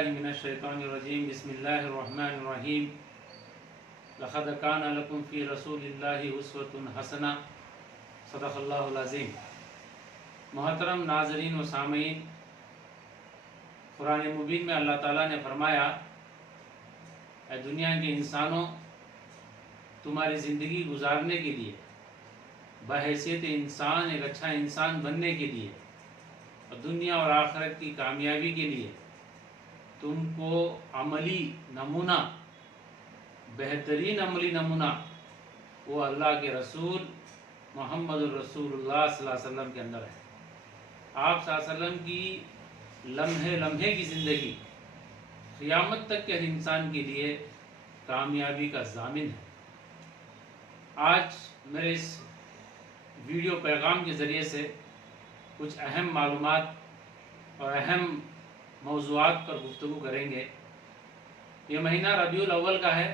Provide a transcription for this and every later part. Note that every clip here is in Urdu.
باللہ من الشیطان الرجیم بسم اللہ الرحمن الرحیم لقد کان لکم فی رسول اللہ اسوۃ حسنہ صدق اللہ العظیم۔ محترم ناظرین و سامعین، قرآن مبین میں اللہ تعالیٰ نے فرمایا، اے دنیا کے انسانوں، تمہاری زندگی گزارنے کے لیے، بحیثیت انسان ایک اچھا انسان بننے کے لیے اور دنیا اور آخرت کی کامیابی کے لیے تم کو عملی نمونہ، بہترین عملی نمونہ وہ اللہ کے رسول محمد الرسول اللہ صلی اللہ علیہ وسلم کے اندر ہے۔ آپ صلی اللہ علیہ وسلم کی لمحے لمحے کی زندگی قیامت تک کے ہر انسان کے لیے کامیابی کا ضامن ہے۔ آج میرے اس ویڈیو پیغام کے ذریعے سے کچھ اہم معلومات اور اہم موضوعات پر گفتگو کریں گے۔ یہ مہینہ ربیع الاول کا ہے۔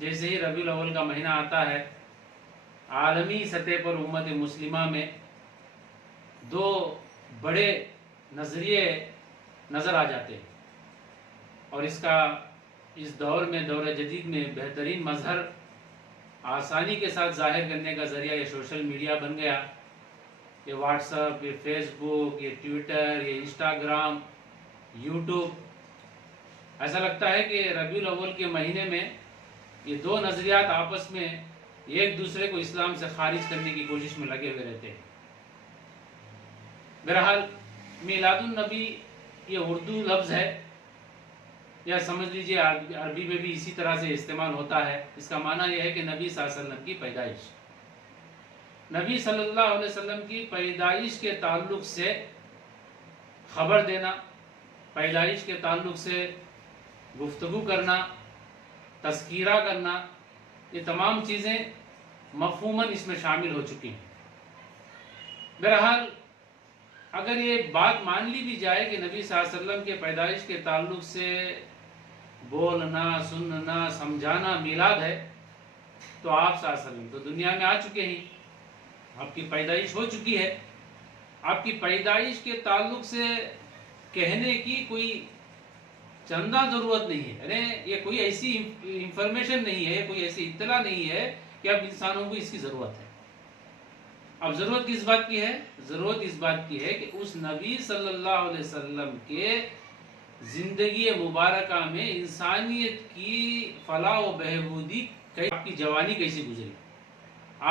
جیسے ہی ربیع الاول کا مہینہ آتا ہے، عالمی سطح پر امت مسلمہ میں دو بڑے نظریے نظر آ جاتے ہیں، اور اس دور میں، دور جدید میں بہترین مظہر آسانی کے ساتھ ظاہر کرنے کا ذریعہ یہ سوشل میڈیا بن گیا۔ یہ واٹس ایپ، یہ فیس بک، یہ ٹویٹر، یہ انسٹاگرام، یوٹیوب۔ ایسا لگتا ہے کہ ربیع الاول کے مہینے میں یہ دو نظریات آپس میں ایک دوسرے کو اسلام سے خارج کرنے کی کوشش میں لگے ہوئے رہتے ہیں۔ بہرحال میلاد النبی یہ اردو لفظ ہے، یا سمجھ لیجئے عربی میں بھی اسی طرح سے استعمال ہوتا ہے۔ اس کا معنی یہ ہے کہ نبی صلی اللہ علیہ وسلم کی پیدائش، نبی صلی اللہ علیہ وسلم کی پیدائش کے تعلق سے خبر دینا، پیدائش کے تعلق سے گفتگو کرنا، تذکیرہ کرنا، یہ تمام چیزیں مفہوماً اس میں شامل ہو چکی ہیں۔ بہرحال اگر یہ بات مان لی بھی جائے کہ نبی صلی اللہ علیہ وسلم کے پیدائش کے تعلق سے بولنا، سننا، سمجھانا میلاد ہے، تو آپ صلی اللہ علیہ وسلم تو دنیا میں آ چکے ہیں، آپ کی پیدائش ہو چکی ہے۔ آپ کی پیدائش کے تعلق سے کہنے کی کوئی چندہ ضرورت نہیں ہے، یعنی یہ کوئی ایسی انفارمیشن نہیں ہے، کوئی ایسی اطلاع نہیں ہے کہ اب انسانوں کو اس کی ضرورت ہے۔ اب ضرورت کس بات کی ہے؟ ضرورت اس بات کی ہے کہ اس نبی صلی اللہ علیہ وسلم کے زندگی مبارکہ میں انسانیت کی فلاح و بہبودی، آپ کی جوانی کیسی گزری،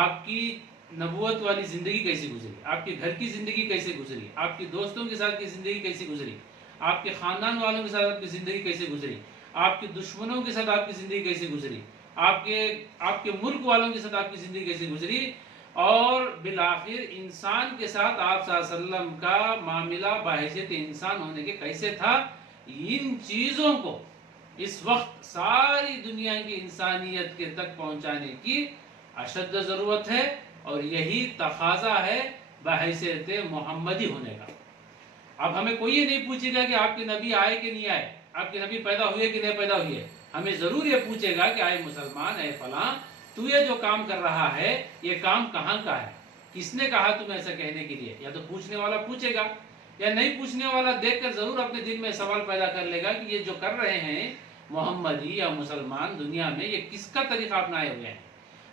آپ کی نبوت والی زندگی کیسی گزری، آپ کے گھر کی زندگی کیسے گزری، آپ کے دوستوں کے ساتھ کی زندگی کیسی گزری، آپ کے خاندان والوں کے ساتھ آپ کی زندگی کیسے گزری، آپ کے دشمنوں کے ساتھ آپ کی زندگی کیسے گزری، آپ کے ملک والوں کے ساتھ آپ کی زندگی کیسے گزری، اور بالآخر انسان کے ساتھ آپ صلی اللہ علیہ وسلم کا معاملہ بحیثیت انسان ہونے کے کیسے تھا۔ ان چیزوں کو اس وقت ساری دنیا کی انسانیت کے تک پہنچانے کی اشد ضرورت ہے، اور یہی تقاضا ہے بحیثیت محمدی ہونے کا۔ اب ہمیں کوئی یہ نہیں پوچھے گا کہ آپ کے نبی آئے کہ نہیں آئے، آپ کے نبی پیدا ہوئے کہ نہیں پیدا ہوئے۔ ہمیں ضرور یہ پوچھے گا کہ آئے مسلمان، اے فلاں، تو یہ جو کام کر رہا ہے، یہ کام کہاں کا ہے، کس نے کہا تمہیں ایسا کہنے کے لیے؟ یا تو پوچھنے والا پوچھے گا، یا نہیں پوچھنے والا دیکھ کر ضرور اپنے دل میں سوال پیدا کر لے گا کہ یہ جو کر رہے ہیں محمدی یا مسلمان دنیا میں، یہ کس کا طریقہ اپنائے ہوئے ہیں۔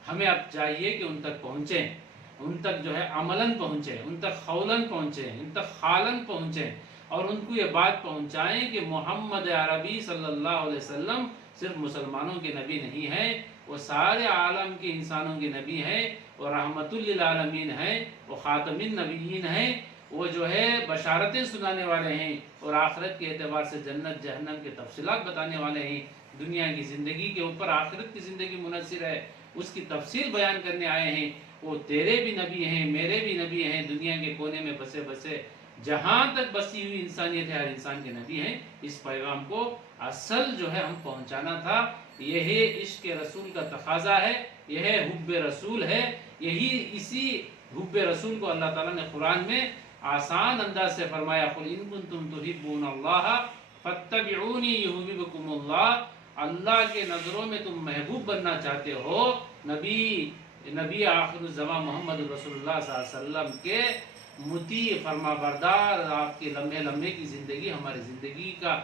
ہمیں اب چاہیے کہ ان تک پہنچیں، ان تک جو ہے عملاً پہنچیں، ان تک قولاً پہنچیں، ان تک حالاً پہنچیں، اور ان کو یہ بات پہنچائیں کہ محمد عربی صلی اللہ علیہ وسلم صرف مسلمانوں کے نبی نہیں ہیں، وہ سارے عالم کے انسانوں کے نبی ہیں، وہ رحمت للعالمین ہیں، وہ خاتم النبیین ہیں، وہ جو ہے بشارتیں سنانے والے ہیں، اور آخرت کے اعتبار سے جنت جہنم کے تفصیلات بتانے والے ہیں۔ دنیا کی زندگی کے اوپر آخرت کی زندگی منحصر ہے، اس کی تفصیل بیان کرنے آئے ہیں۔ وہ تیرے بھی نبی ہیں، میرے بھی نبی ہیں، دنیا کے کونے میں بسے جہاں تک بسی ہوئی انسانیت ہے، ہر انسان کے نبی ہیں۔ اس پیغام کو اصل جو ہے ہم پہنچانا تھا۔ یہ عشق رسول کا تقاضا ہے، یہ حب رسول ہے۔ اسی حب رسول کو اللہ تعالیٰ نے قرآن میں آسان انداز سے فرمایا، قُلْ إِن كُنتُمْ تُحِبُّونَ اللَّهَ فَاتَّبِعُونِي يُحْبِبْكُمُ اللَّهُ۔ اللہ کے نظروں میں تم محبوب بننا چاہتے ہو، نبی آخر الزمان محمد رسول اللہ صلی اللہ علیہ وسلم کے مطیع، فرما بردار، آپ کے لمحے لمحے کی زندگی ہماری زندگی کا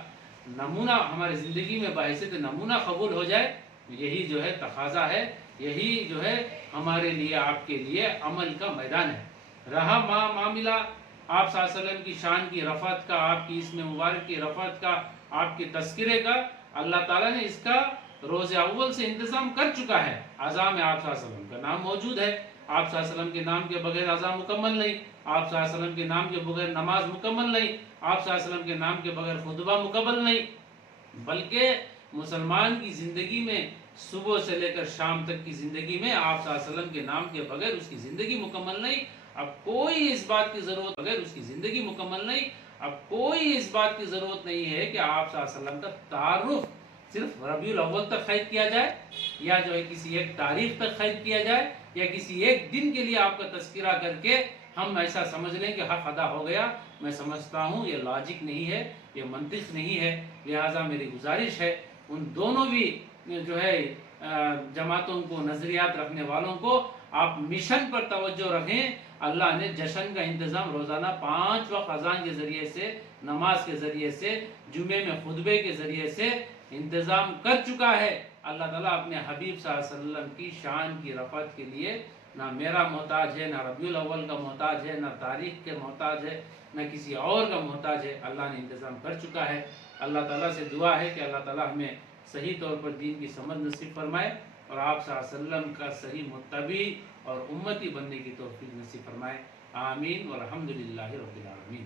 نمونہ ہماری زندگی میں بحیثیت نمونہ قبول ہو جائے، یہی جو ہے تقاضا ہے، یہی جو ہے ہمارے لیے آپ کے لیے عمل کا میدان ہے۔ رہا معاملہ آپ صلی اللہ علیہ وسلم کی شان کی رفعت کا، آپ کی اسم مبارک کی رفعت کا، آپ کے تذکرے کا، اللہ تعالیٰ نے اس کا روز اول سے انتظام کر چکا ہے۔ اعضاء میں آپ صلی اللہ علیہ وسلم کا نام موجود ہے، آپ صلی اللہ علیہ وسلم کے نام کے بغیر اعضاء مکمل نہیں، آپ صلی اللہ علیہ وسلم کے نام کے بغیر نماز مکمل نہیں، آپ صلی اللہ علیہ وسلم کے نام کے بغیر خطبہ مکمل نہیں، بلکہ مسلمان کی زندگی میں صبح سے لے کر شام تک کی زندگی میں آپ صلی اللہ علیہ وسلم کے نام کے بغیر اس کی زندگی مکمل نہیں۔ اب کوئی اس بات کی ضرورت بغیر اس کی زندگی مکمل نہیں، اب کوئی اس بات کی ضرورت نہیں ہے کہ آپ صلی اللہ علیہ وسلم کا تعارف صرف ربیع الاول تک قید کیا جائے، یا جو ہے کسی ایک تاریخ تک قید کیا جائے، یا کسی ایک دن کے لیے آپ کا تذکرہ کر کے ہم ایسا سمجھ لیں کہ حق ادا ہو گیا۔ میں سمجھتا ہوں یہ لاجک نہیں ہے، یہ منطق نہیں ہے، لہٰذا میری گزارش ہے ان دونوں بھی جو ہے جماعتوں کو، نظریات رکھنے والوں کو، آپ مشن پر توجہ رکھیں۔ اللہ نے جشن کا انتظام روزانہ 5 وقت اذان کے ذریعے سے، نماز کے ذریعے سے، جمعے میں خطبے کے ذریعے سے انتظام کر چکا ہے۔ اللہ تعالیٰ اپنے حبیب صلی اللہ علیہ وسلم کی شان کی رفعت کے لیے نہ میرا محتاج ہے، نہ ربیع الاول کا محتاج ہے، نہ تاریخ کے محتاج ہے، نہ کسی اور کا محتاج ہے۔ اللہ نے انتظام کر چکا ہے۔ اللہ تعالیٰ سے دعا ہے کہ اللہ تعالیٰ ہمیں صحیح طور پر دین کی سمجھ نصیب فرمائے، اور آپ صلی اللہ علیہ وسلم کا صحیح متبع اور امتی بننے کی توفیق نصیب فرمائے۔ آمین والحمدللہ رب العالمین۔